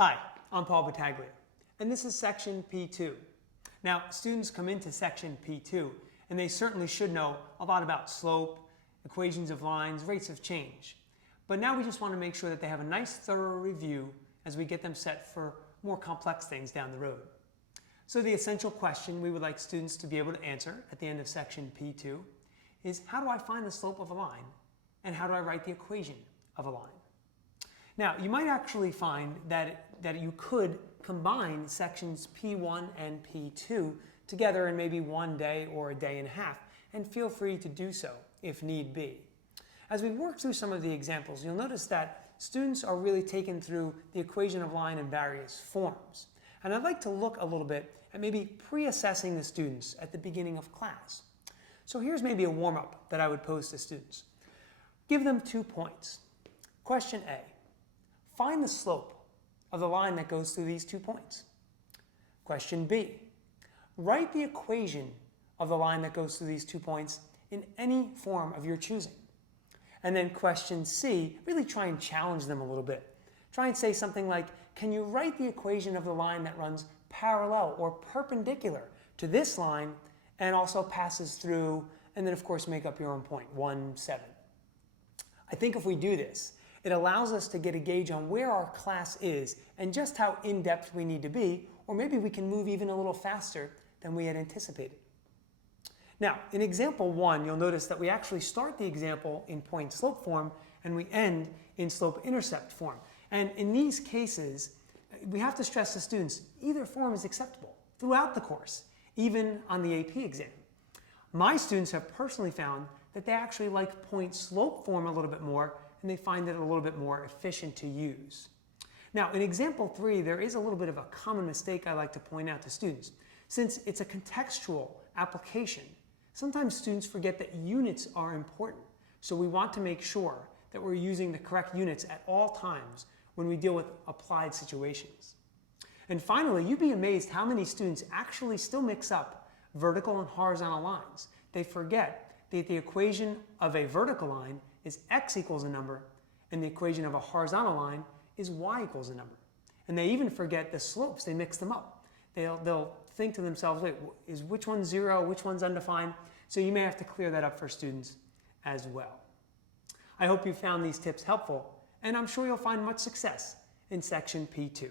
Hi, I'm Paul Battaglia, and this is section P2. Now, students come into section P2, and they certainly should know a lot about slope, equations of lines, rates of change. But now we just want to make sure that they have a nice thorough review as we get them set for more complex things down the road. So the essential question we would like students to be able to answer at the end of section P2 is, how do I find the slope of a line, and how do I write the equation of a line? Now, you might actually find that you could combine sections P1 and P2 together in maybe one day or a day and a half, and feel free to do so if need be. As we work through some of the examples, you'll notice that students are really taken through the equation of line in various forms. And I'd like to look a little bit at maybe pre-assessing the students at the beginning of class. So here's maybe a warm-up that I would pose to students. Give them 2 points. Question A. Find the slope of the line that goes through these 2 points. Question B. Write the equation of the line that goes through these 2 points in any form of your choosing. And then question C, really try and challenge them a little bit. Try and say something like, can you write the equation of the line that runs parallel or perpendicular to this line and also passes through, and then of course make up your own point, 1, 7. I think if we do this, it allows us to get a gauge on where our class is and just how in-depth we need to be, or maybe we can move even a little faster than we had anticipated. Now, in example 1, you'll notice that we actually start the example in point-slope form and we end in slope-intercept form. And in these cases, we have to stress to students, either form is acceptable throughout the course, even on the AP exam. My students have personally found that they actually like point-slope form a little bit more, and they find it a little bit more efficient to use. Now, in example 3, there is a little bit of a common mistake I like to point out to students. Since it's a contextual application, sometimes students forget that units are important. So we want to make sure that we're using the correct units at all times when we deal with applied situations. And finally, you'd be amazed how many students actually still mix up vertical and horizontal lines. They forget that the equation of a vertical line is x equals a number, and the equation of a horizontal line is y equals a number. And they even forget the slopes. They mix them up. They'll think to themselves, wait, is which one's 0, which one's undefined? So you may have to clear that up for students as well. I hope you found these tips helpful, and I'm sure you'll find much success in section P2.